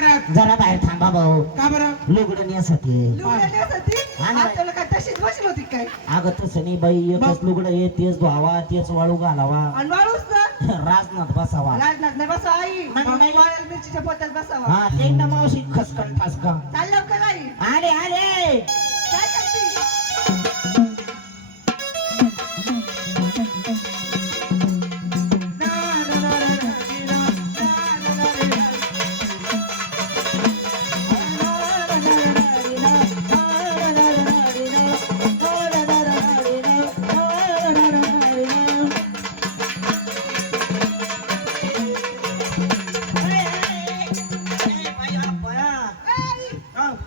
जरा बाहेर थांबा भाऊ. का बरं? लुगडं नेसाठी. लुगड्यासाठी हा ना. आता काय तशीच बसली होती काय? अगं तसं नाही बाई, एकच लुगडं आहे, तेच धुवावा, तेच वाळू घालावा. आणि वाळूच ना राजनाथ बसावा. लाजनात नाही बसा आई. मग नाही. वाळेल मिरचीच्या पोत्यात बसावा. हा ते ना मावशी खसकन ठासका. चाल लवकर आई. आले आले. काय करते?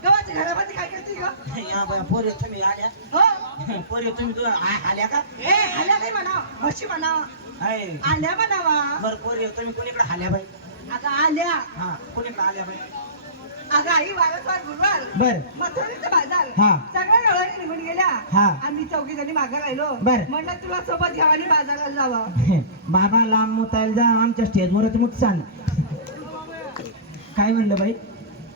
गव्हाच्या घरामध्ये काय करते ग? पोरी तुम्ही आल्या. हो. पोरी तुम्ही आल्या का? ए आल्या नाही म्हणा, म्हशी म्हणा. आहे. आल्या म्हणावा. बर पोरी तुम्ही कोणीकडे आल्या बाई? अगं आल्या. हा कोणीकडे आल्या बाई? अगं आई वारसवार गुरुवार. बर. मथुरीचा बाजार. हा. सगळ्या गवळणी निघून गेल्या. हा. आम्ही चौघी जणी मागे राहिलो. बर. म्हणलं तुला सोबत घ्यावा आणि बाजाराला जावं. बाबा लांब मुतायला जा, आमच्या स्टेजवरच मुत सांग. काय म्हणलं बाई?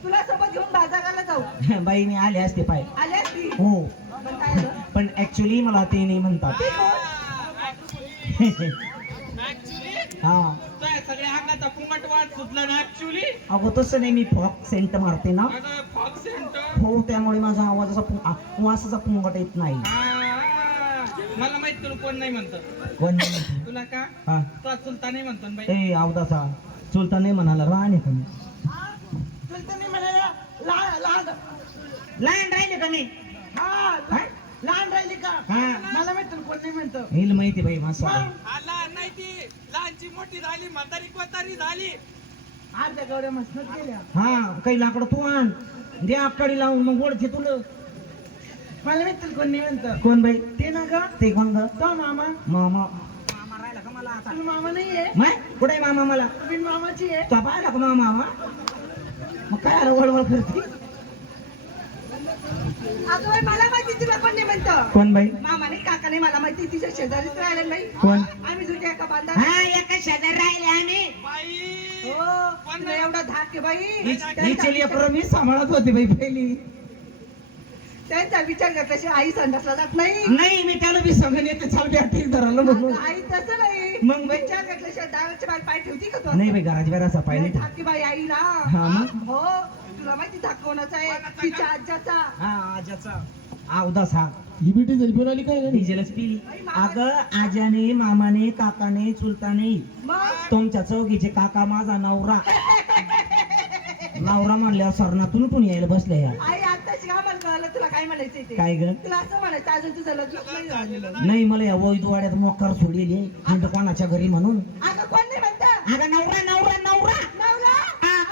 तुला सोबत घेऊन बाजाराला जाऊ. बाई मी आले असते पाय. आल्या ती. हो पण काय झालं? पण ऍक्च्युली मला ते नाही म्हणतात. ती कोण? हा काय सगळ्या अंगाचा पुंगट वाट सुटला ना ऍक्च्युली. अगो तसं नाही, मी फॉक सेंट मारते ना. अगं फॉक्स सेंटर. हो त्यामुळे माझा आवाज असा वासाचा पुंगट येत नाही. मला माहित तुला कोण नाही म्हणत. कोण नाही? तुला का? हा तुला चुलता नाही म्हणतो ना बाई. ए अवदासा चुलता नाही म्हणाला राहणे कमी. चलतं नाही म्हणाला. लहान लहान लहान राहिले कमी. हा लहान राहिली का? हा. मला माहित तुला कोण नाही म्हणतं. हिला माहिती बाई माझा. आला नाही ती लहानची मोठी झाली म्हातारी कोतारी झाली. अर्ध्या गवड्या मसनत गेल्या. हा काही लाकडं तू आण दे आकडे लावून मग ओळखी तुला. मला माहित तुला कोण नाही म्हणतं. कोण बाई? ते ना ग ते कोण ग? तो मामा. मामा. मामा राहिला का मला आता? तू मामा नाहीये. माय कुठे आहे मामा मला? बिन मामाची आहे. तो पाहिला का मामा? मग काय आलं वळवळ करते? अगं बाई मला माहिती तुला कोण नाही म्हणतं. कोण बाई? मामा नाही काका नाही मला माहिती. तिच्या शेजारीच राहिले नाही. कोण? आम्ही तुझ्या एका बांधा. हा एका शेजार राहिले आम्ही. बाई हो तुला एवढा धाक आहे बाई. हिची लेकरं मी सांभाळत होती बाई पहिली. त्यांचा विचार करताशी आई संडासला जात नाही. नाही मी त्याला बी सांगून येते चालते ठीक धरायला म्हणून. अगं आई तसं नाही. मग बाई? विचार करताशिवाय दाराच्या बाहेर पाय ठेवती का तू? नाही बाई घराच्या बाहेर पाय नाही ठेवत. धाकी बाई आई ना. हा मग? हो तुला माहिती धाक कोणाचा आहे? तिच्या आज्याचा. हा आजाचा अवदास हा ही बिटी जलपूर आली काय डिझेलच पिली. अगं आजाने मामाने काकाने चुलताने मग तुमच्या चौघीचे काका माझा नवरा. नवरा म्हणल्यावर सरणातून उठून यायला बसल्या या. आई आताशी आम्हाला कळलं तुला काय म्हणायचंय ते. काय ग? तुला असं म्हणायचं अजून तुझं लग्नच नाही झालेलं. नाही मला या वैदवाड्यात मोकार सोडलेली म्हणजे कोणाच्या घरी म्हणून. अगं कोण नाही म्हणतं. अगं नवरा नवरा नवरा. नवरा?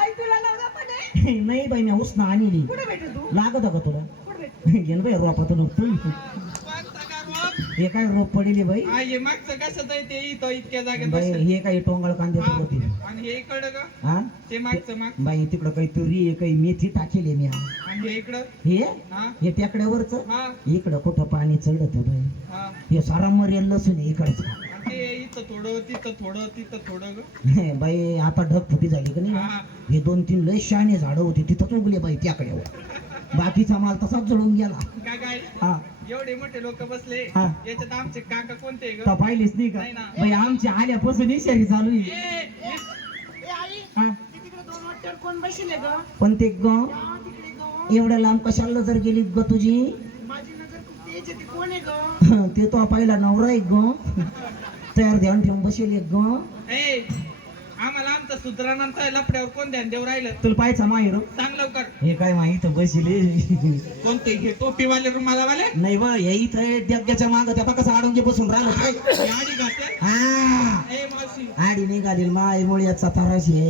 आई तुला नवरा पण आहे? नाही बाई मी उसना आणली. कुठे भेटू तू? लागत का तुला? कुठे भेटू? घेन बाई रोपातून उपटून. कोणता का रोप? हे काय रोप पडली बाई? हा, हे मागचं कसं आहे ते इथं इतक्या जागेत बाई बसेल. हे काही टोंगळ कांदे हा, होती. आणि हे इकडं का? हा ते मागचं माग. बाई तिकडं काही तुरी काही मेथी टाकेली मी. आणि हे इकडं. हे हा हे टेकड्यावरच हा इकडं कुठं पाणी चढत बाई. हा. हे सारा मरेल लसूण आहे इकडचं. आणि ते इथं थोडं तिथं थोडं तिथं थोडं ग. बाई आता ढगफुटी झाली का नाही. हा. हे 2-3 लय शहाणे झाडं होती तिथंच उगले बाई त्याकड्यावर. बाकीचा माल तसाच जळून गेला. काय काय हा एवढे मोठे लोक बसले हा. याच्यात आमचे काका कोणते ग? तर पाहिलीच नाही का? नाही ना. बाई आमच्या आल्यापासून इशारी चालू आहे. ए आई हा तिकडे दोन वाट्यावर कोण बसले ग? पण ते ग हा, तिकडे ग. एवढ्या लांब कशाला जर गेली ग तुझी? माझी नजर खूप तेज आहे. ती कोण आहे ग? ते तो पाहिला नवरा एक ग तयार ध्यान ठेवून बसेल एक ग. ए आम्हाला आमचं सुधरानंतर लपड्यावर कोण ध्यान देऊ राहिलं? तुला पाहायचा माहिर सांग लवकर. हे काय माहित बसले कोणते हे टोपीवाले रुमालावाले? नाही बा हे इथं डग्याच्या माग त्या कसं आडून बसून राहिलं. हे आडी घाते. हा ए मावशी आडी निघाली माय मुळ्याचा ताराश आहे.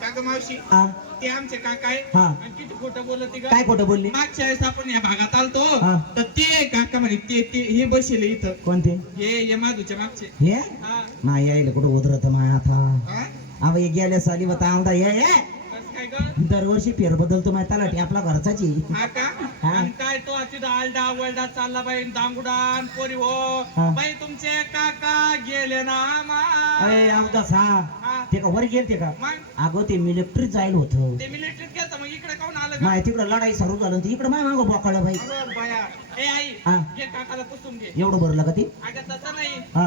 काका मावशी हा ते आमचे काका आहे. हा. आणि किती खोटं बोलत ग. काय खोटं बोलली? मागच्या वेळेस आपण या भागात आलतो हा. तर ते काका म्हणे ते हे बसले इथं. कोणते? हे माधूच्या मागचे. हे हा नाही यायला कुठं उतरत माय आता. हा? अहो हे गेल्या साली होता आमदा ये बस काय ग दरवर्षी फेर बदलतो माहिती तलाठी आपला घरचाच आहे. हा का हा. आणि काय तो अति आलडा वलडा चालला बाई दांगुडान पोरी हो हा. बाई तुमचे काका गेले ना मा अरे अवदास हा हा. ते का वर गेलते का मग अगं ते मिलिटरीत जाईल होतं ते मिलिटरीत गेलं मग इकडे काऊन आलं ग माहिती तिकडं लढाई सुरू झालं तर इकडं माय मागं बोकाळलं बाई. अगं बाया ए आई हा. घे काकाला पुसून घे एवढं भरलं का ते अगं तसं नाही हा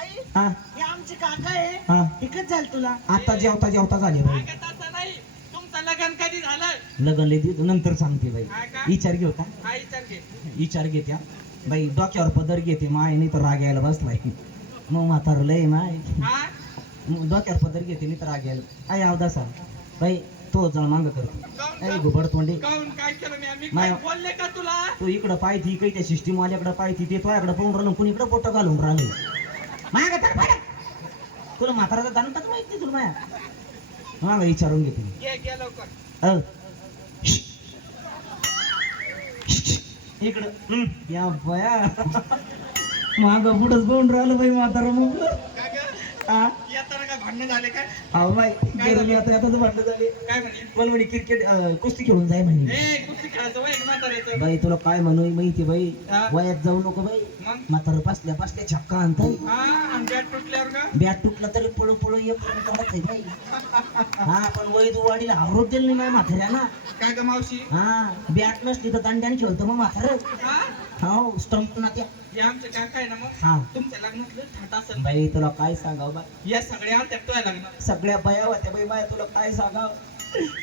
आई हा हे आमचे काका आहे हा इकच झालं तुला आता जेवता जेवता झाले बाई. अगं तसं नाही तुमचं लग्न कधी झालं लग्न लय दिवस नंतर सांगते बाई. हा का? विचार घेऊ का हा विचार घे विचार घेत्या बाई डोक्यावर पदर घेते माय नाही तर राग यायला बसलाय मग म्हातार लय माय हा मग डोक्यावर पदर घेते नाही तर राग यायला आई अवदासा बाई तो जण मांग करतो काऊन ऐ घुबड तोंडी काऊन काय केलं मी काय नाही. बोलले का तुला तू इकडं पाहिजे काही त्या सिस्टीम वाल्याकडे पाहिजे ते तुझ्याकडे पाहून राहिलं कुणी इकडं पोट घालून राहिले माया का तर तुला म्हाताराचा दान तर माहित नाही तुला माया माग विचारून घेते मी. घे लवकर अ. इकडं या बया माग पुढंच पाहून राहिलं बाई म्हातारा मग काय ग हा येताना काय भांडणं झाले काय अहो बाई गेलं आता आताच भांडण झाले काय म्हणे मला म्हणे क्रिकेट कुस्ती खेळून जाय म्हणे ए कुस्ती खेळायचं वय म्हाताऱ्याचं बाई तुला काय म्हणू माहिती बाई हा. वयात जाऊ नको बाई मग म्हातारं बसल्या बसल्या छक्का आणताय हा आणि बॅट तुटल्यावर का बॅट तुटलं तरी पळू पळू एक काढत आहे बाई हा पण वैद वाडीला आवरोत दिलं नाही माझ्या म्हाताऱ्याला काय ग मावशी हा बॅट नसली तर दांड्याने खेळतो मग म्हातारं हा हो स्टंप ना त्या हे आमचे काका आहे ना मग हा तुमच्या लग्नातलं थाटा असेल बाई तुला काय सांगावं बाई या सगळ्या आलत्या तुझ्या लग्नात सगळ्या बाया होत्या बाई बाया तुला काय सांगावं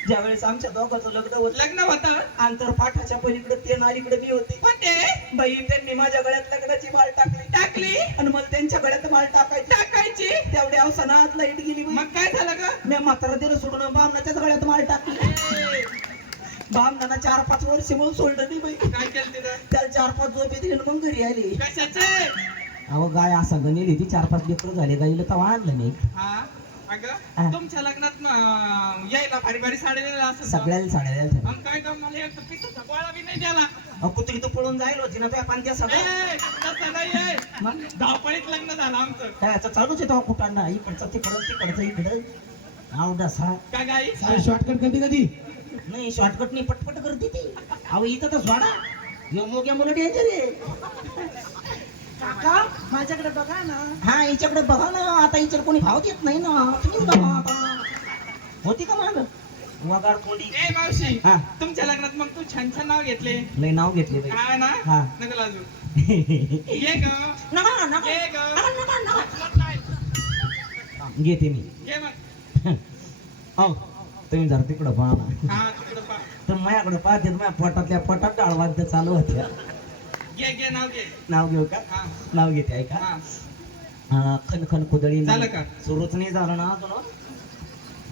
ज्या वेळेस आमच्या दोघांचं लग्न होतं लग्न होतं आंतर पाठाच्या पलीकडे ते नालीकडे मी होते कोणते बाई त्यांनी माझ्या गळ्यात लग्नाची माळ टाकली आणि मला त्यांच्या गळ्यात माळ टाकायची तेवढ्या अवसानात लाईट गेली बाई. मग काय झालं ग मी म्हातारा दिलं सोडून बामणाच्याच गळ्यात माळ टाकली ए, बामणाना 4-5 वर्ष म्हणून सोडलं नाही बाई काय केलं तिथं त्याला 4-5 झोपे दिले आणि मग घरी आली कशाचे अहो गाय असं गणेली ती 4-5 लेकरं झाले गाईला तवा आणलं नाही हा हा. अगं तुमच्या लग्नात यायला भारी भारी साडी दिलेला असं सगळ्याला साड्या द्यायला आणि काय ग मला एक पिसाचा गोळा बी नाही द्याला अहो कुत्री तू पळून जाईल होती ना तुझ्या पांत्या सगळं ए, तसं नाही आहे. मग धावपळीत लग्न झालं आमचं काय आता चालूच आहे तेव्हा कुठांना इकडचं तिकडचं इकडं आवडास हा काय गाई शॉर्टकट करते कधी नाही शॉर्टकट नाही पटपट करते ती अहो इथं तर सोडा मोग्या मुलं डेंजर आहे काका माझ्याकडे बघा ना हा हिच्याकडे बघा ना आता हिच्याकडे कोणी भाव देत नाही ना तुम्हीच बघा आता होती का माग वगार कोंडी ए मावशी हा तुमच्या लग्नात मग तू छान छान नाव घेतले लय नाव घेतले बाई काय ना हा. नका लाजू ये ग नका, नका. ये ग नका, नका. लग्नात नाही. घेते मी ये मग हो तुम्ही जरा तिकडं पहा ना हा तिकडं पहा. तर माझ्याकडे पाहते माझ्या पोटातल्या पोटात डाळवाद्य चालू होत्या घे नाव घे नाव घेऊ का हा नाव घेते ऐका हा खन खन खुदळी झालं का? सुरूच नाही झालं ना अजून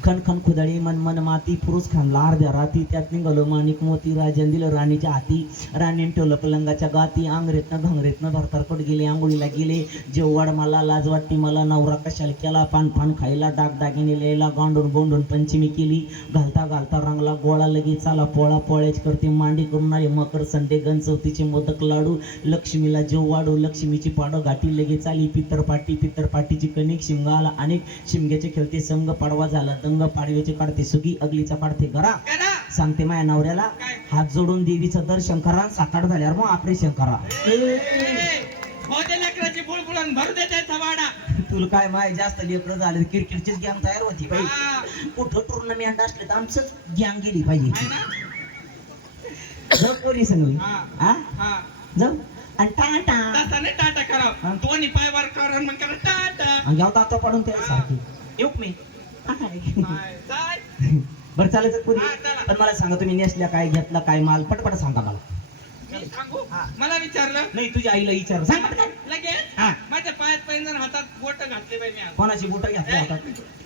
खन खन खुदळी मन मन माती पुरुष खानला अर्ध्या राती त्यात निघालो माणिक मोती राजन दिलं राणीच्या हाती राणीने ठेवलं पलंगाच्या गाती आंगरेतनं घंगरेतनं भरतारकट गेले आंघोळीला गेले जेववाड मला लाज वाटती मला नवरा कशाला केला पान पान खायला दागदागिने लिहायला गांडून गोंडून पंचमी केली घालता घालता रंगला गोळा लगेच आला पोळा पोळ्याच करते मांडी करून आले मकर संडे गणचौतीचे मोदक लाडू लक्ष्मीला जेव वाढू लक्ष्मीची पाडं घाटी लगेच आली पितरपाटीची कणिक शिमगाला अनेक शिमग्याचे खेळते संघ पाडवा झाला दंग पाडव्याचे काढते सुगी अगलीचा काढते घरा करा सांगते माझ्या नवऱ्याला काय? हात जोडून देवीचं दर्शन करा 7-8 झाल्यावर मग ऑपरेशन करा मोठ्या लेकराची बुळबुळण भरू दे त्याचा वाडा तुला काय माय जास्त लेकरं झाले क्रिकेटचीच गॅम तयार होती पाहिजे हा कुठं टुर्नामेंट असले तर आमचंच गॅम गेली पाहिजे आहे ना जाऊ पोरी संग हा हा हा जाऊ आणि टाटा तसा नाही टाटा हा. करावं दोन्ही पाय वर करा मग करा टाटा घेऊ आता पडून त्या सारखी येऊ का मी हाय. हाय, जाय. बरं चालायचं पुरी हा, चला. पण मला सांगा तुम्ही नेसल्या काय घेतला काय माल पटपट सांगा मला मी सांगू हा. मला विचारलं नाही तुझ्या आईला विचार सांग पटकन. लगेच हा माझ्या पायात पैंजण हातात बोट घातले बाई मी आज. कोणाची बुट घेतली हातात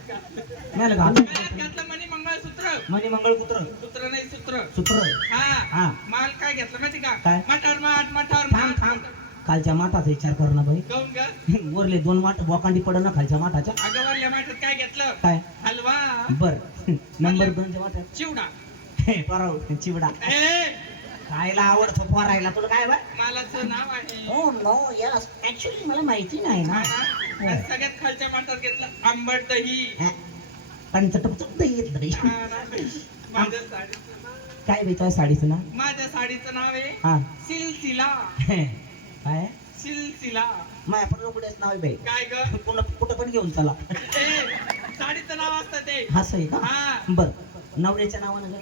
नाही पायात घात घातलं मणी मंगळसूत्र मणी मंगळसूत्र सूत्र नाही सूत्र सूत्र हा हा. माल काय घेतलं माहिती का काय? मटावर माठ मटावर थांब माठ थांब खालच्या माठाचा विचार कर ना बाई काऊन ग वरले 2 माठ बोकांडी पड ना खालच्या माठाच्या अगं वरल्या माठात काय घेतलं काय हलवा बर नंबर 2च्या माठात चिवडा पराव चिवडा ए खायला आवडतो पोरायला तुला काय बाय मालाचं नाव आहे हो नो यस ऍक्च्युली मला माहिती नाही ना हा ना? आणि सगळ्यात खालच्या माठात घेतलं आंबट दही पण चटपचट येत रे हा ना? माझ्या साडीचं नाव काय बेचाय साडीचं ना माझ्या साडीचं नाव आहे हा सिलसिला. काय सिलसिला. माय आपण लोकडेच नाव आहे बाई काय ग कुठं पण घेऊन चला साडीचं नाव असतं ते. असं आहे का हा बर नवऱ्याच्या नावानं ग?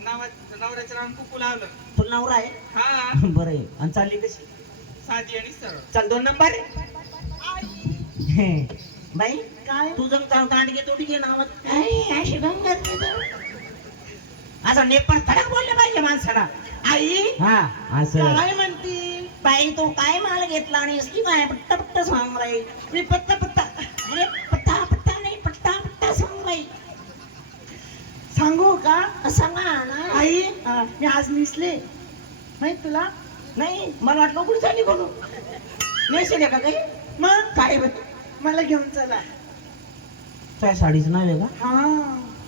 नवऱ्याचं नाव कुकू लावलं. तुला नवरा आहे हा बरं आहे आणि चालली कशी साधी आणि सरळ. चल 2 नंबर बाई काय तुझं तांडगे तोडगे नावात अशी गंगत असा नेपाळ खडा बोलले पाहिजे माणसाला. आई हा असं काय म्हणती बाई तू काय माल घेतला आणि इसकी काय पट्टा पट्टा सांग बाई मी पत्ता पत्ता अरे पट्टा पट्टा नाही पट्टा पट्टा सांग बाई सांगू का सांगा ना आई मी आज निसले माहित तुला नाही मला वाटलं कुठे झाली बोलू नेसेल का काही मग काय बाई मला घेऊन चला. काय साडीचं नाव आहे का हा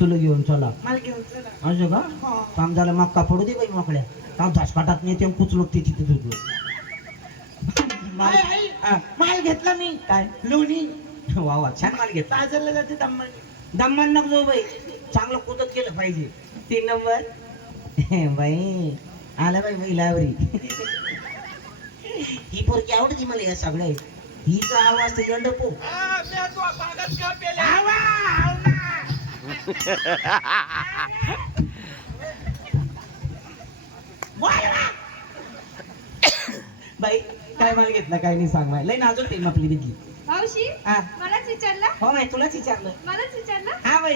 तुला घेऊन चला मला घेऊन चला. असं का हा. काम झालं मक्का पडू दे बाई मोकड्या काम धासकाटात नेते कुचलोक ते तिथे तुझं आई, आई, हा. माल घेतला मी काय लोणी वा वा छान माल घेतला बाजारला जाते दम्माने. दम्मान नको जाऊ बाई चांगलं कुदत केलं पाहिजे 3 नंबर बाई आला बाई महिलावरी ही पोरकी आवडती मला या सगळ्या हिचा आवाज तर यंडपो बाई काय माल घेतला काय नाही सांग बाई लय नाजूक टीम आपली घेतली मावशी हा मलाच विचारलं हो माय तुलाच विचारलं मलाच विचारलं हा बाई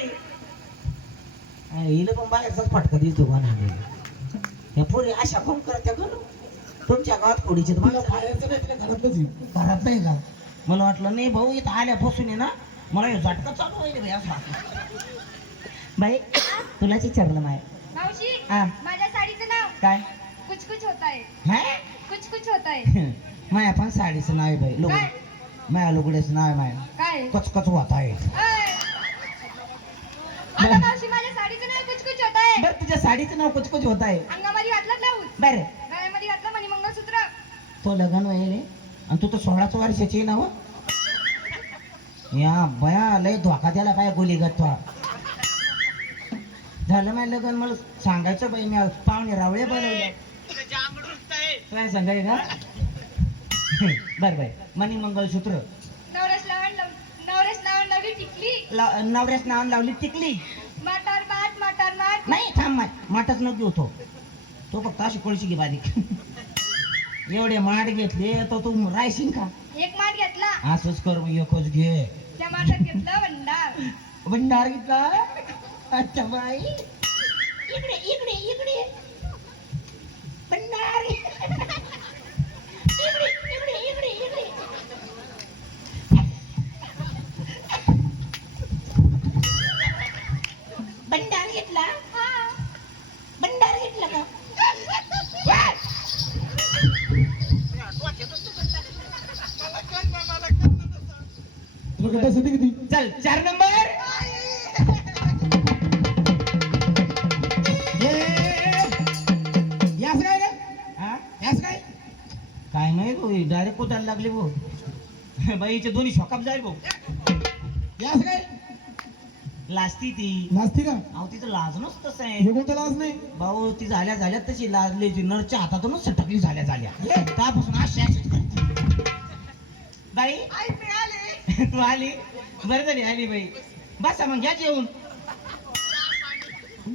हिला पण बाहेरचाच फटका दिसतो का नाही या पोरी अशा कोण करत्या करू तुमच्या गावात कोडीचे मला बाहेरचं नाही तिला घरातच घरात नाही का मला वाटलं नाही भाऊ इथं आल्यापासून आहे ना मला हे झटका चालू होईल बाई असा बाई तुलाच विचारलं माय मावशी हा. माझ्या साडीचं नाव काय कुछ कुछ होता है हा कुछ कुछ होता है माया पण साडीचं नाव आहे बाई लोक काय माया लोकड्याचं नाव आहे माया काय कचकच होत आहे ऐ. आता मावशी माझ्या साडीचं नाव कुछ कुछ होता है बरं तुझ्या साडीचं नाव कुचकुच होत आहे अंगामध्ये घातलं ब्लाऊज बरं गळ्यामध्ये घातलं मणी मंगळसूत्र तो लग्न व्हायले आणि तू तर 16 वर्षाची आहे ना हो? या बया लय धोका द्याला काय गोली गत्वा झालं माझं लग्न मला सांगायचं बाई मी पाहुणे रावळे बनवले काय सांगाय का बर बाय मनी मंगळसूत्र नवऱ्यास लावण लावली टिकली नवऱ्यास नाव लावली टिकली माटार माट नाही थांब माय माठच न घेऊ तो फक्त अशी कोळशी घे बारीक एवढे माठ घेतले तर तू रायशील का एक माठ घेतला असंच कर मग एकच घे त्या माठात घेतलं भंडार भंडार घेतला अच्छा बाई इकडे इकडे इकडे भंडार इकडे इकडे इकडे इकडे भंडार घेतला हा भंडार घेतला का चल 4 नंबर काय माहित भाऊ डायरेक्ट कोतायला लागले भाऊ बाईचे दोन्ही शॉकअप जाईल भाऊ काय लाजती ती नाचती का अहो तिचं लाज नसतंच आहे हे कोणतं लाज नाही भाऊ ती झाल्या तशी लाजली ती नरच्या हातातूनच सटकली झाल्या त्यापासून अशी अशीच करते बाई आई मिळाले तू आली बरं झाली आली बाई बसा मग घ्या जेवून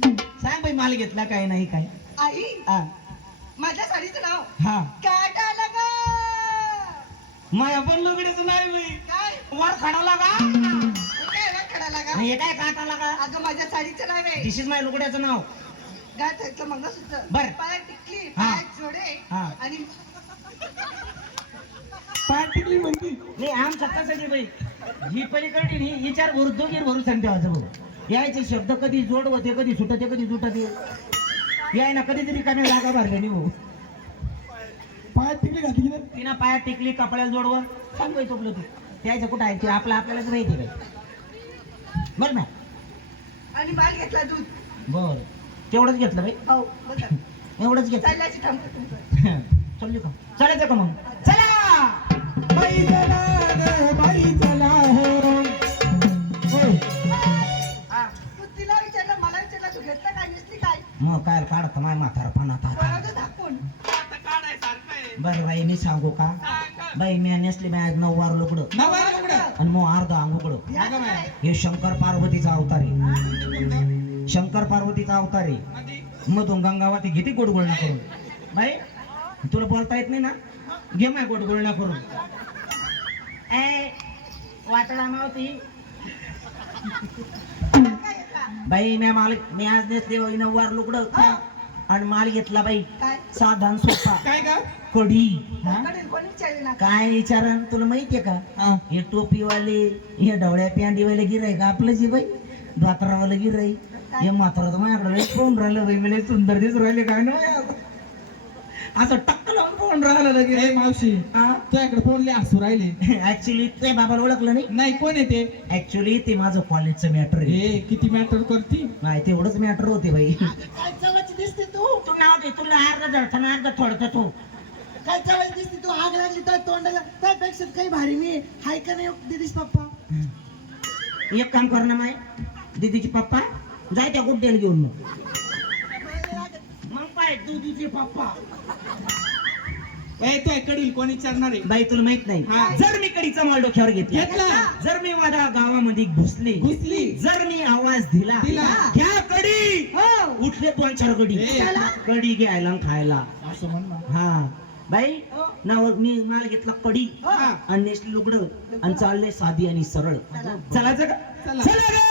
सांग बाई माल घेतला काय नाही काय आई हा माझ्या साडीचं नाव हा काटा लगा माया पण लुगडीचं नाही बाई काय वर खडा लागा काय वा खडा लागा हे काय काटा लागा अगं माझ्या साडीचं नाव आहे दिस इज माय लुगड्याचं नाव गाठायचं मंगळसूत्र बरं. पायात टिकली हा. पायात जोडे हा. आणि पाठ टिकली म्हणती नाही आमचं कसं बाई ही पलीकडे ही 4 भरू दोघी भरू सांगते वाजं भाऊ यायचे शब्द कधी जोड होते कधी सुटते कधी सुटते याय ना कधीतरी कमी जागा भरल्या नाही भाऊ पाठ टिकली घातली की नाही तिनं पायात टिकली कपड्याला जोडवर सांग बाई तोपलं तू त्याचं कुठं आहे ते आपल्यालाच माहिती बाई बरं ना आणि माल घेतला दूध बरं तेवढंच घेतलं बाई हो बघा एवढंच घेतलं चालल्याची थांबतो तुमचं चालू का चालायचं का मग चला बाई चला ग बाई चला हो हा तू तिला विचारलं मला विचारलं तू घेतलं काय नेसली काय मग काय काढत माय म्हातारपणात आता बरं दाखवून आता काढायसारखं आहे. बरं बाई मी सांगू का बाई मी नेसली मी आज 9 वार लुगडं नवरा लुगडं. आणि मग अर्ध अंगुकडं अगं बाई. हे शंकर पार्वतीचा अवतार आहे शंकर पार्वतीचा अवतार आहे आधी मधून गंगावती घेते गोडगोळणा करून बाई तुला बोलता येत नाही ना घे माय गोडगोळणा करून ए वाटला मावती बाई मी आज नेसले बाई 9 वार लुगडं आणि माल घेतला बाई काय साधारण सोपा काय ग? कढी कडे कोणी विचारले ना काय विचारण तुला माहितीये का हा. हे टोपीवाले हे ढवळ्या प्यांडीवाले गिराय का आपलं जी बाई धोतरावाले गिराई हे मात्र तर माझ्याकडे पाहून राहिलं बाई मला सुंदर दिसून राहिले काय ना असं टक्क लावून पाहून राहिलं लगे ए मावशी हा तुझ्याकडे फोनले हसू राहिले. ऍक्च्युली ते बाबाला ओळखलं नाही नाही कोण येते? ऍक्च्युली ते माझं कॉलेजचं मॅटर आहे ए किती मॅटर करती. नाही तेवढंच मॅटर होते बाई काय चवाची दिसते तू नाव दे तुला अर्ध दळताना अर्ध थोडतं तू काय चवाची दिसते तू आग लागली तर तोंडाला त्यापेक्षा काही भारी मी हाय का नाही दिदीश पप्पा एक काम कर ना माय दीदीचे पप्पा जाय त्या गुड्डेला घेऊन मग पाय दीदीचे पप्पा ए तो कडील कोणी विचारणार आहे? बाई तुला माहित नाही हा. जर मी कडीचा माल डोक्यावर घेतला घेतला. जर मी माझ्या गावामध्ये घुसली घुसली. जर मी आवाज दिला दिला. घ्या कडी उठले 2-4 कडी ए. कडी घ्यायला आणि खायला असं म्हण ना. हा बाई नाव मी माल घेतला कडी हा. आणि नेसली लुगडं आणि चालले साधी आणि सरळ चलायचं का चला. चला रे!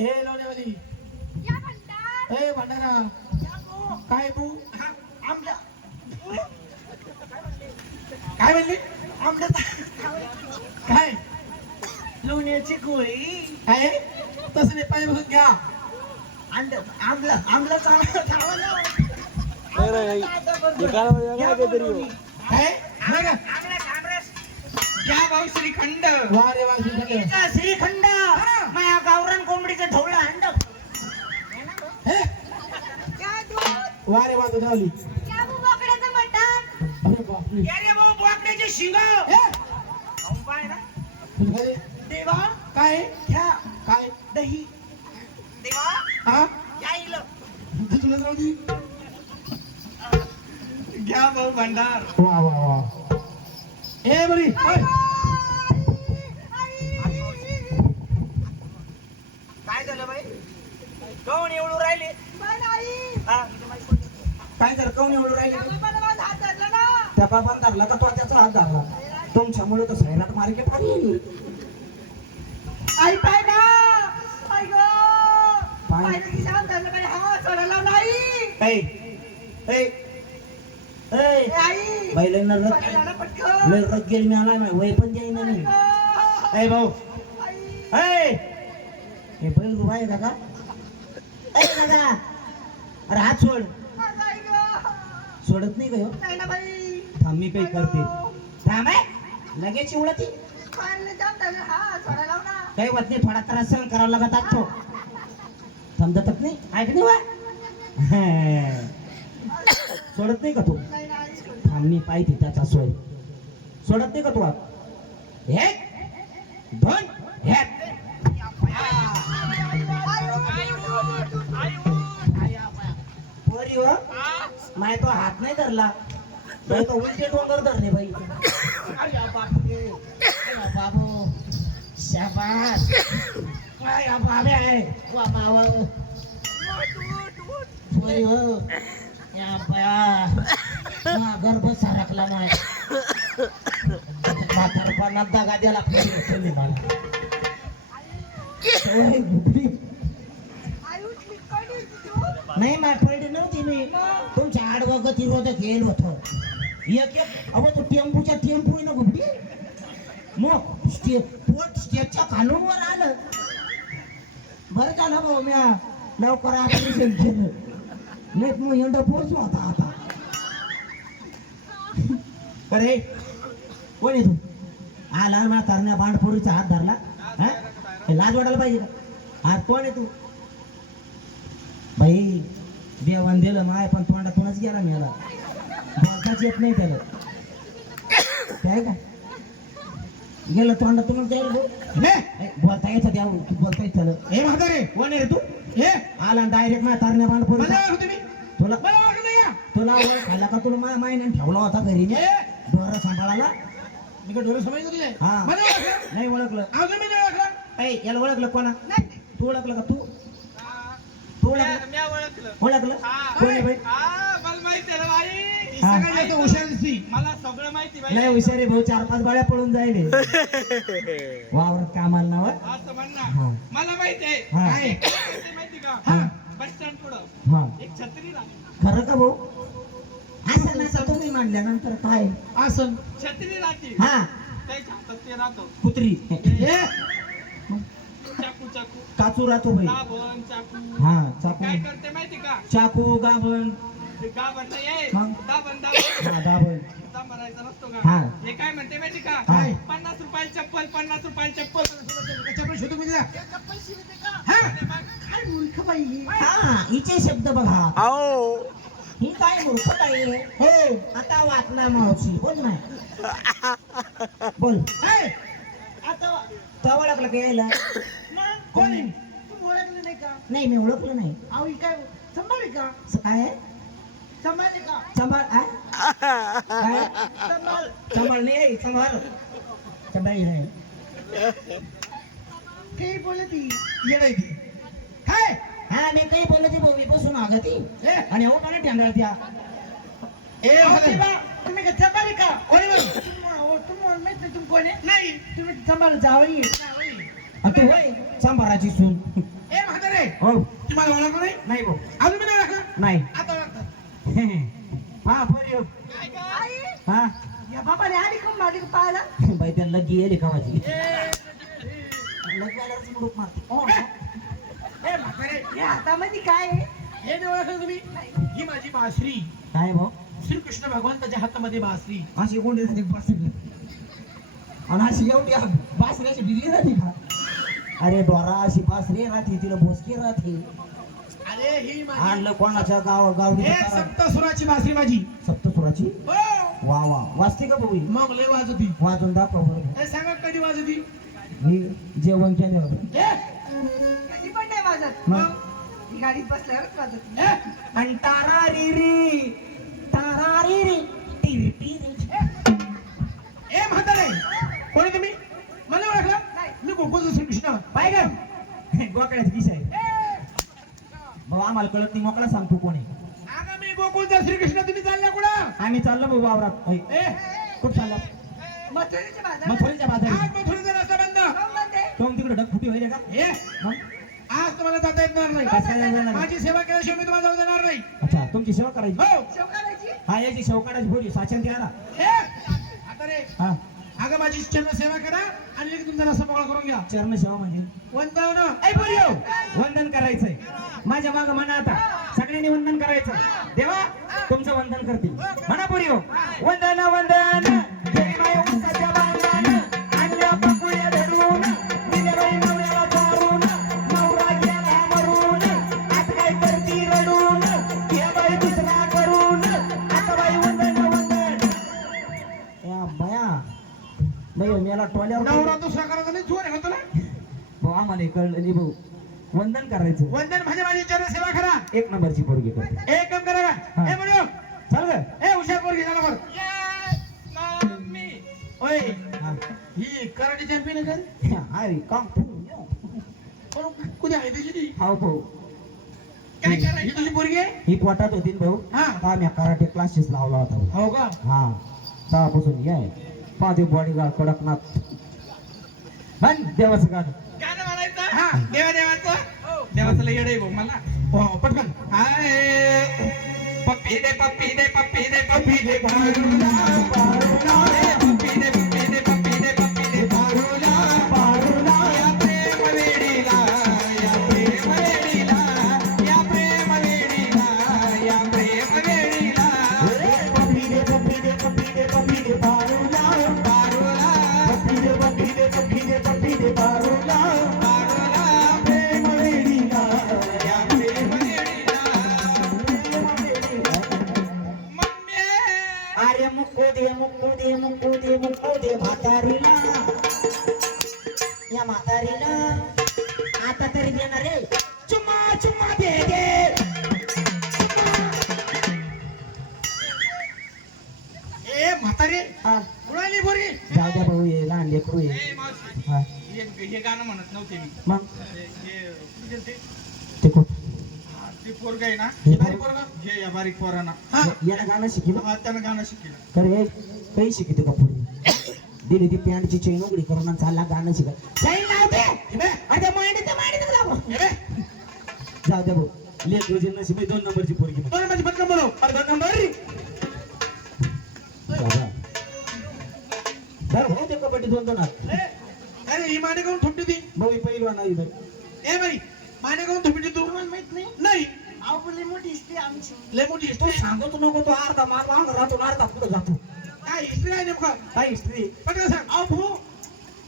हे लोणेवाली या भंडार हे भंडारा काय बू आमच्या काय म्हणली आमच्या काय लोण्याची गोळी काय तसं नाही पाहिजे बसून घ्या आमला चांगलं खावं ना काय नाही का? घ्या भाऊ श्रीखंड. वा रे वा श्रीखंड. श्रीखंड माझ्या गावरान कोंबडीचं ढवळं अंड हे काय दूध वा रे वा दुधावली या बोकड्याचं मटण अरे बापरे अरे भाऊ बोकड्याचे शिंग हे तुझं काय? देवा काय घ्या काय दही देवा हा या इलं तुला जाऊ दे घ्या भाऊ भंडार. वा वा वा ए बरी ओय. काय झालं बाई कोण एवढू राहिले हा, काय कर कोण एवढं राहिले माझा हात धरला ना त्या बाबांना धरला का तो त्याचा हात धरला तुमच्यामुळे तर सैराट मार्केट आली आई पाय ना आई गो पाय. पाय की शांत धरलं बाई हा सोडायला नाही ए, आई बैल सोडायला ना पटकन रग गेली मी आलाय वय पण जाईन नाही आई ए भाऊ आई ए हे बैल रुबा आहे का ए दादा अरे हात सोड आई गो सोडत नाही का ह्यो? नाही ना बाई थांब मी काही करते थांब आहे लगेच उडती पायाला जाम धरलं हा सोडायला ना काही होत नाही थोडा त्रास सहन करावा लागत असतो समजतच नाही ऐक नाही वा सोडत नाही का तू नाही ना आई थांब मी पाहिजे त्याचा सोय सोडत नाही का तू एक दोन एक पोरी हो माय तो हात नाही धरला बाई का उलटे डोंगर धरले बाई अरे बापरे अरे बाबू शाबास काय बाबे आहे वा बाबा होय हो या बया गर्भ सारखला नाही म्हातारपणात दगा द्यायला लागली मला ओय, बुबडी. आई उठली कधी होती तू? नाही मा पडली नव्हती मी तुमच्या आडवं गतिरोधक येईल होतं एक अहो तो टेम्पूच्या टेम्पू आहे ना गुबडी मग पोट स्टेपच्या खालून वर आलं बरं झालं भाऊ म्या लवकर ऑपरेशन केलं नाही मग यंदा पोहोचू आता अरे कोण आहे तू आला ना करण्या बांडपोरीचा हात धरला हा हे लाज वाटायला पाहिजे का हात कोण आहे तू बाई देवान दिलं माय पण तोंडातूनच गेला मी याला बोलताच येत नाही त्याला काय का गेलं तोंडातूनच द्यायला बोलता येतं द्या बोलता येत त्याला हे म्हातारे कोण आहे रे तू हे आला डायरेक्ट माझ्या तारण्या बांडपोरी तुला तुला खायला का तुला मायने ठेवला होता घरी डोर सांभाळायला मी का डोळे समजलं तुझे हा नाही ओळखलं अजून मी नाही ओळखलं ऐ याला ओळखलं कोणा नाही तू ओळखलं का तू तू ओळखलं मी ओळखलं ओळखलं कोण आहे बाई मला माहिती आहे रे बाई हा. सगळ्यात जास्त हुशार दिसती मला सगळं माहिती बाई लय हुशारी भाऊ 4-5 बाळ्या पळून जाईल वावरात कामाला नाव असं म्हण ना हा. मला माहिती आहे हा. काय ते माहिती का हा. बस स्टँड पुढं हा एक छत्री राहते खरं का भाऊ असं नसं तुम्ही म्हणल्यानंतर काय असं छत्री राहते हा त्याच्या हातात ते राहतो कुत्री चाकू चाकू काचू राहतो भाई गाभण चाकू हा चाकू काय करते माहिती का चाकू गाभण गाभण नाही आहे मग? दाबण हा दाभण मारायचा नसतो हा. का हे काय म्हणते माहिती का काय? 50 रुपयाला चप्पल 50 रुपयाला चप्पल चप्पल शोधून म्हणजे काय मूर्ख बाई ही. हा हिचे शब्द बघा ही काय मूर्ख बाई आहे? हो आता वाचला मावशी बोल नाही बोल आता तो ओळखलं का यायला कोण आहे? तू ओळखलं नाही का नाही मी ओळखलं नाही अहो ही काय संभाळी का असं काय आहे संभाळी का संभाळ काय संभाळ संभाळ नाही संभाळ संभाळ नाही काही बोलती येणार ती हाय हा मी काही बोलत भाऊ मी बसून आगती आणि हो पण टँगळ त्या तुम्ही का संभाळी का कोणी बोल तुम्ही माहित नाही तुम्ही कोण आहे नाही तुम्ही संभाळ जावई तू होय सांबाराची सून ए म्हातारे हो तुम्हाला ओळखलं नाही नाही भाऊ अजून मी नाही ओळखलं नाही आता ओळखतं हा बरी हो आई हा या बाबाने आली का माझी पाहायला बाई त्यांना गेली का माझी लगवायलाच मुडूक मारते हो ए म्हातारे या हातामध्ये काय आहे हे नाही ओळखलं तुम्ही ही माझी बासरी काय भाऊ श्रीकृष्ण भगवंताच्या हातामध्ये बासरी अशी कोणती झाली बासरी आणि अशी एवढी बासऱ्याची डिग्री राहते का अरे डोरा अशी बासरी राहते तिला भोसकी राहते अरे ही माझी आणलं कोणाच्या गावडी हे सप्तसुराची बासरी माझी सप्तसुराची हो वा वा वाजते का भाऊ ही? मग लय वाजवती वाजून दाखव बरं हे सांगा कधी वाजवती मी जेवण केलं होतं ए कधी पण नाही वाजत मग ही गाडीत बसल्यावरच वाजत ए आणि तारारी री टिरी टिरी ए म्हातारे कोणी तुम्ही मला ओळखलं नाही. मी गोकुळचा श्रीकृष्ण पाय ग गोकळ्याची किस आहे भाऊ आम्हाला कळत नाही मोकळा सांगतो कोणी अगं मी गोकुळचा श्रीकृष्ण तुम्ही चालल्या कुठं आम्ही चाललो भाऊ वावरात ऐ, ए कुठं चालला मथुरेच्या बाजारात मथुरीच्या बाजारी आज मथुरेचा रस्ता बंद काहून म्हणते? तो तिकडे ढगफुटी होईल का ए मग आज तुम्हाला जाता येणार नाही कसं काय जाणार नाही? माझी सेवा केल्याशिवाय मी तुम्हाला जाऊ देणार नाही अच्छा तुमची सेवा करायची हो शेवकाराची हा याची शेवकाडाची भोरी साचन द्या ना ए म्हातारे हा अगं माझी चरण सेवा करा आणि लगेच तुमचा रस्ता मोकळा करून घ्या चरण सेवा म्हणजे वंदन ऐ बोल येऊ वंदन करायचंय माझ्या माग म्हणा आता सगळ्यांनी वंदन करायचं देवा तुमचं वंदन करतील म्हणा पुरी हो वंदन वंदन जय माय उंचाच्या बांधान आणल्या पकुळ्या धरून निघाली नवऱ्याला चारून नवरा गेला मरून आता काय करती रडून घे बाई दुसरा करून आता बाई वंदन वंदन या बया बाई मेला टोल्यावर नवरा दुसरा करायचा नाही चोर होतो ना भाऊ आम्हाला हे कळलं नाही भाऊ वंदन करायचं वंदन म्हणजे माझी चरण सेवा करा एक नंबरची पोरगी कर एक काम करा हा. ए म्हणू चाल ग ए हुशार घे पोरगी झाला बरं. मम्मी ओय हा. ही कराटे चॅम्पियन आहे का हाय काम तू पण कुठे आहे त्याची ती हाव भाऊ काय ही करायचं तुझी पोरगी आहे ही पोटात होती ना भाऊ हा. हा मी कराटे क्लासेस लावला होता भाऊ. हो का हा तेव्हापासून याय पाहते बॉडी गार्ड कडकनाथ बन देवाचं गाणं गाणं म्हणायचं हा. देवाचं देवाचं लय येड आहे भाऊ मला हो पटकन हाय पप्पी दे पप्पी दे पप्पी दे पप्पी दे भारूला भारूला पप्पी दे पप्पी दे पप्पी दे पप्पी दे भारूला भारूला या प्रेम वेडीला या प्रेम वेडीला या प्रेम वेडीला या प्रेम वेडीला पप्पी दे पप्पी दे पप्पी दे पप्पी दे बारूला भारूला पप्पी दे पप्पी दे पप्पी दे पप्पी दे बारूला भारूला प्रेम वेडीला या प्रेम वेडीला मम्मी अरे मुक्को दे मुक्को दे मुक्को दे मुक्को दे म्हातारीला या म्हातारीला आता तरी देणार रे चुम्मा चुम्मा दे दे ए म्हातारे हा कुणाली पोरगी जाऊ द्या भाऊ ये लहान लेकरू ये ए मावशी हा हे गाणं म्हणत नव्हते मी मग हे कुठे गेलते? ते कोण ते पोरग आहे ना हे बारीक पोरं- पोरगा हे या बारीक पोरांना हा याला गाणं शिकलं हा, त्यानं गाणं शिकलं तर हे काही शिकते का पुढे दिली ती पॅन्टची चेन उघडी करून आणि चालला गाणं शिकत चैन लावते अरे मांडीत लाव जाऊ द्या भाऊ लेकरू जे नशीब आहे, 2 नंबरची पोरगी दोन म्हणजे पटकन बोलव अर्धा नंबर बाबा धर भाऊ ते कबड्डी 2-2 हात अरे ही माने काऊन थोपटी ती भाऊ पहिलवान आहे इथं ए बाई माने काऊन थोपटी तू माहित नाही नाही अहो लई मोठी हिस्ट्री आमची लय मोठी तू हिस्ट्री सांगतो नको तो अर्धा मार माग राहतो अर्धा पुढे जातो काय हिस्ट्री आहे नेमका काय हिस्ट्री पटकन सांग अहो भाऊ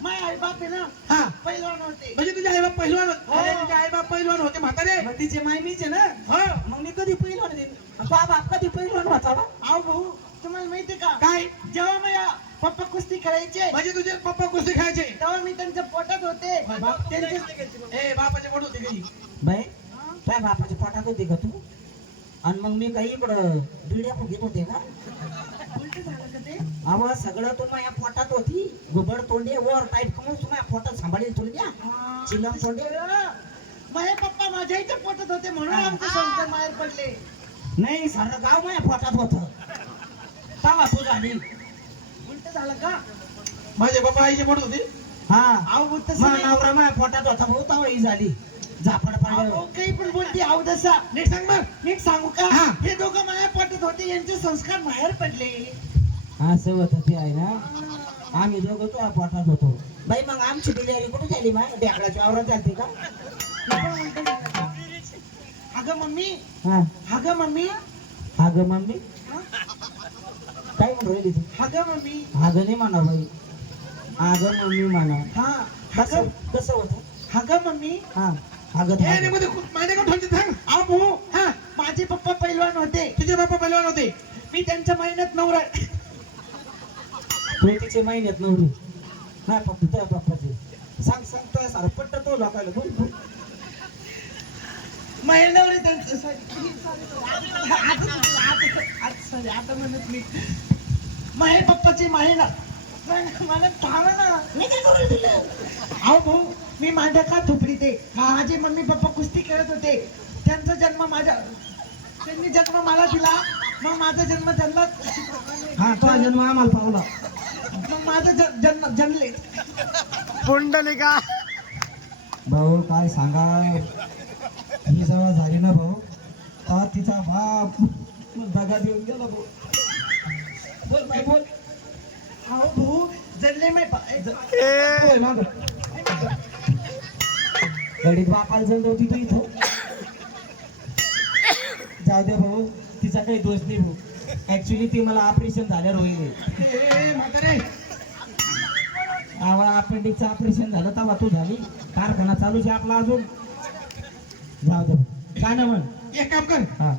माझे आई बाप आहे ना हा पहिलवान होते म्हणजे तुझे आईबाप पहिलवान होते अरे तुझे आईबाप पहिलवान होते म्हातारे मग तिचे माय मीच आहे ना हो मग मी कधी पहिलवान देईन बाबा कधी पहिलवान वाचावा अहो भाऊ तुम्हाला माहितीये का काय जेव्हा माझ्या पप्पा कुस्ती करायचे म्हणजे तुझे पप्पा कुस्ती खायचे तेव्हा मी त्यांच्या पोटात होते बाप- त्यांचे ए बापाचे पोट होते काही बाई काय बापाच्या पोटात होते का तू आणि मग मी काही इकडं बिड्या घेत होते का उलट झालं का ते अहो सगळं तू माझ्या पोटात होती गुबड तोंडे वर टाईप कमून तू माझ्या पोटात सांभाळेल तुला द्या चिलम तोंडे माझे पप्पा माझ्या आईच्या पोटात होते म्हणून आमचे संस्कार बाहेर पडले नाही सारं गाव माझ्या पोटात होत तेव्हा तू झाली उलट झालं का माझे बाबा आईचे पोट होते हा अहो तसं मग नाही. नवरा माझ्या पोटात होता भाऊ तेव्हा ही झाली झापड अहो, पाडलं काही पण बोलते आहो तसा नीट सांग मग नीट सांगू का हा. हे दोघं माझ्या पोटात होते यांचे संस्कार बाहेर पडले असं होत ते आहे ना आम्ही दोघं तो पोटात होतो बाई मग आमची डिलिव्हरी कुठे झाली माय ढेकळाच्या वावरात चालते का अगं मम्मी हा अगं मम्मी अगं मम्मी काय म्हणून राहिली तू अगं मम्मी अगं नाही म्हणा बाई अगं मम्मी म्हणा हा कसं अगं कसं होतं अगं मम्मी हा अगं ए नेमकं माझे काऊन थोपटी सांग अहो भाऊ हा माझे पप्पा पैलवान होते तुझे बाबा पहिलवान होते मी त्यांच्या महिन्यात नवरा तू तिचे महिन्यात नवरी नाही पप्पा तुझ्या पप्पाचे सांग सांग तो सारं पट्ट तो लोकायला बोल बोल महिना नवरे त्यांचं सॉरी आता म्हणत मी माझ्या पप्पाची महिना मला थांबा ना मी काय करू तुला अहो भाऊ मी माझ्या का थुपडी ते माझे मम्मी पप्पा कुस्ती खेळत होते त्यांचा जन्म माझ्या त्यांनी जन्म मला दिला मग माझा जन्म त्यांना हा तो जन्म आम्हाला पावला मग माझा जन्म जन्मले भाऊ काय सांगा ही जेव्हा झाली ना भाऊ तेव्हा तिचा बाप दगा देऊन गेला भाऊ बोल बाई बोल अहो भाऊ जन्मले मी होय मागं. गडीत बापाला जण होती तू इथं जाऊ दे भाऊ तिचा काही दोष नाही भाऊ ऍक्च्युली ती मला ऑपरेशन झाल्यावर होईल ए म्हातारे आवा अपेंडिकचं ऑपरेशन झालं तेव्हा तू झाली कारखाना चालूच आहे आपला अजून जाऊ दे काय ना म्हण एक काम कर हा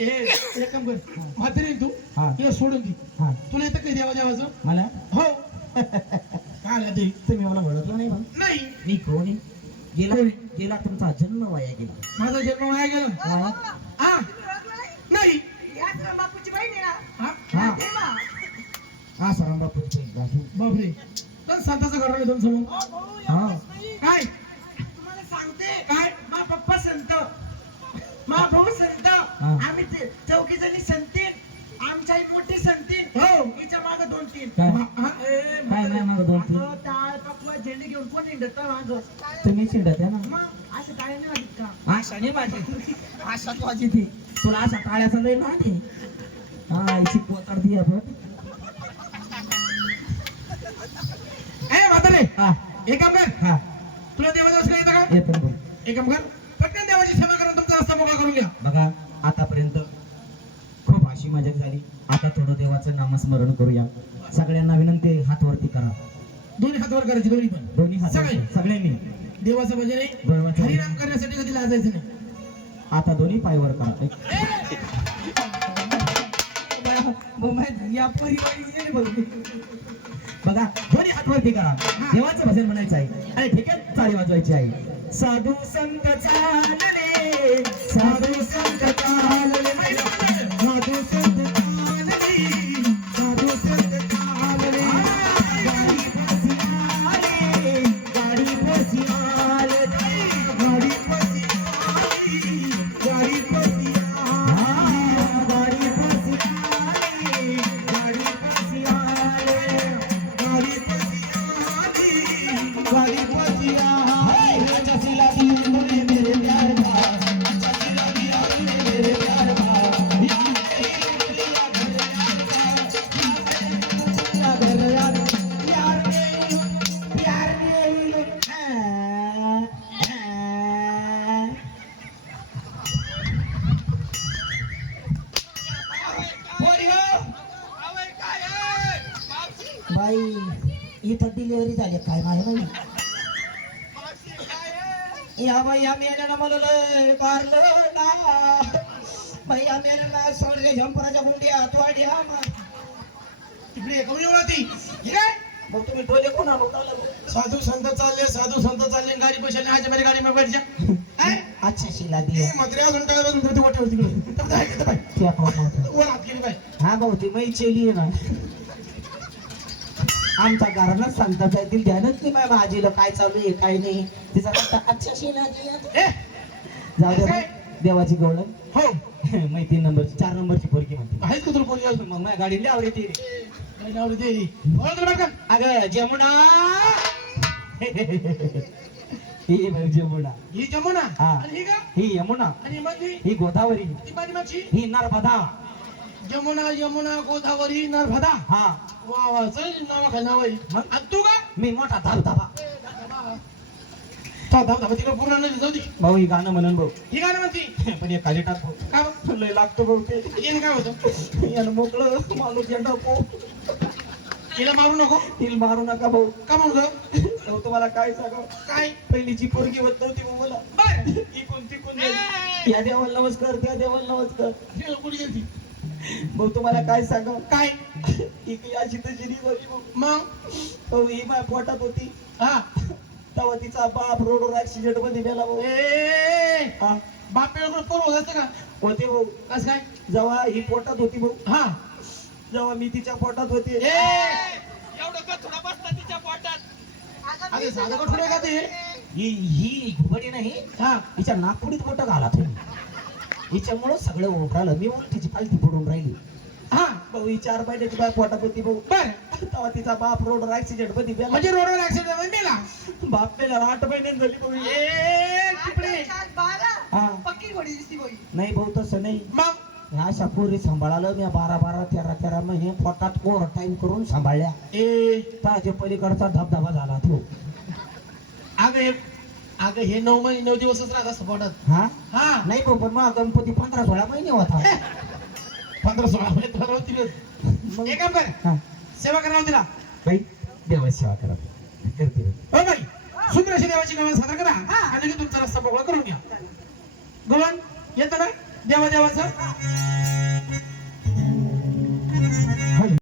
एक काम कर म्हातारे तू हा तिला सोडून दे हा तुला येतं काही देवा देवाचं मला हो काय आलं ते तुम्ही मला ओळखलं नाही मग नाही मी कोण आहे? गेला गेला तुमचा जन्म वाया गेला माझा जन्म वाया गेला हा? हा नाही बापूची बहीण आहे ना हा हा. देवा. हा सरांना पुढचे घासू. बापरे तर संताचं घर दोन समोर हा. काय तुम्हाला सांगते काय मा पप्पा संत मा भाऊ संत हा. आम्ही चौघी जणी संतीन आमच्या एक मोठी संतीन हो हिच्या मागे 2-3 काय ए, काय नाही मागं 2-3? अगं, टाळ पकवा झेंडे घेऊन कोण हिंडत माग तुम्ही चिंडत आहे ना मग असं टाळे नाही वाटत का आशा नाही माझी आशाच माझी ती तुला अशा टाळ्याचा लय ना ती हा इची पोताड ती आपण ए म्हातारे हा एक काम कर हा तुला देवाचं असं येतं का येतो बघ. एक काम कर पटकन देवाची सेवा करून तुमचा रस्ता मोकळा करून घ्या बघा आतापर्यंत खूप अशी मजा झाली आता थोडं देवाचं नामस्मरण करूया सगळ्यांना विनंती आहे, हात वरती करा दोन्ही हात वर करायचे दोन्ही पण दोन्ही हात सगळे वरती. सगळ्यांनी देवाचं भजन आहे देवाचं हरिनाम करण्यासाठी कधी लाजायचं नाही आता दोन्ही पाय वर करा बघा दोन्ही हात वरती करा देवाचं भजन म्हणायचं आहे आणि ठीक आहे चाली वाजवायची आहे साधू संत चालले साधू संत चालले साधू संत चालले साधू संत चालले गाडी बसी आले गाडी बसी आले गाडी बसी आले गाडी बसी आले गाडी बसी आले गाडी बसी आले गाडी बसी आले राजा सिला दी तूने मेरे प्यार का राजा सिला दिया तूने मेरे प्यार का बाई इथं डिलिव्हरी झाली काय माझ्या बाई या बाई आम्ही याला म्हणलं मारलं ना बाई आम्ही याला सौर्य झंपराच्या गुंड्या वाड्या तिकडे कमी ती हे काय मग तुम्ही डोले कोणा साधू संत चालले गाडी पैशाने आज माझी गाडी में बैठ जा काय अच्छा शिला दिया ए म्हातारे अजून काय अजून धरती वाटेवर तिकडे तर काय करते बाई क्या प्रॉब्लेम वर हात गेली बाई हा भाऊ ती मै चेली आहे ना आमच्या घराला सांगतात येतील ध्यानच नाही माझ्या आजीला काय चालू आहे काय नाही तिचा रस्ता अच्छा शिला दिया ए जाऊ दे बा, देवाची गवळण हो मै 3 नंबरची 4 नंबरची पोरगी म्हणते आहेत का तुला कोणी अजून मग माझ्या गाडीला आवडते काय नाव रे ते ओळख बरं का अगं जमुना ही बघ जमुना ही जमुना हा. आणि ही का ही यमुना आणि माझी ही गोदावरी ती माझी माझी ही नर्मदा जमुना यमुना गोदावरी नर्मदा हा वा वा चल नाव काय नाव आहे मग? आणि तू का मी मोठा धाबधाबा धाबा तिकडे पूर्ण नाही जाऊ दे भाऊ ही गाणं म्हणून भाऊ ही गाणं म्हणती पण हे खाली टाक भाऊ. का बरं? लय लागतो भाऊ ते येणं काय होतं यानं मोकळं माणूस येणार भाऊ हिला मारू नको तिला मारू नका भाऊ का म्हणू गं? भाऊ तुम्हाला काय सांगा काय पहिलीची पोरगी होत नव्हती भाऊ मला बर इकून तिकून गेली. या देवाला नमस्कार त्या देवाला नमस्कार हिला कुठे गेलती भाऊ तुम्हाला काय सांगा काय इकडे अशी तशी नाही झाली भाऊ मग भाऊ ही माझ्या पोटात होती हा तेव्हा तिचा बाप रोडवर ऍक्सिडेंट मध्ये गेला भाऊ ए हा बाप पेळ करू होत असते का होते भाऊ कसं काय जेव्हा ही पोटात होती भाऊ हा जेव्हा मी तिच्या पोटात होते ए एवढं का थोडा बसता तिच्या पोटात अरे साधं कठोर आहे का ते ही घुबडी नाही हा हिच्या नागपुडीत मोठं घाला तुम्ही हिच्यामुळं सगळं उठालं मी उलटीची पालथी पडून राहिली हा भाऊ ही 4 महिन्याची बाय पोटात होती भाऊ बर तेव्हा तिचा बाप रोडवर ऍक्सिडेंट मध्ये गेला म्हणजे रोडवर ऍक्सिडेंट मेला बाप मेला 8 महिन्यात झाली भाऊ ही. ए तिकडे हा पक्की घोडी दिसती बाई नाही भाऊ तसं नाही मग अशा पोरी सांभाळालं मी 12-13 महिने पोटात ओव्हर टाइम करून सांभाळल्या ए ताजे पलीकडचा धबधबा झाला तो अगं हे 9 महिने 9 दिवसच राहत असं पोटात हा हा नाही भाऊ पण मग गणपती 15-16 महिने होता 15-16 महिने तुला रोज तिकडे मग एक काम कर हा सेवा करावं तिला बाई देवाची सेवा करा करते हो बाई सुंदर अशी देवाची गवळण सादर करा आणि लगेच तुमचा रस्ता मोकळा करून घ्या गवळण येतं ना देवा देवाचं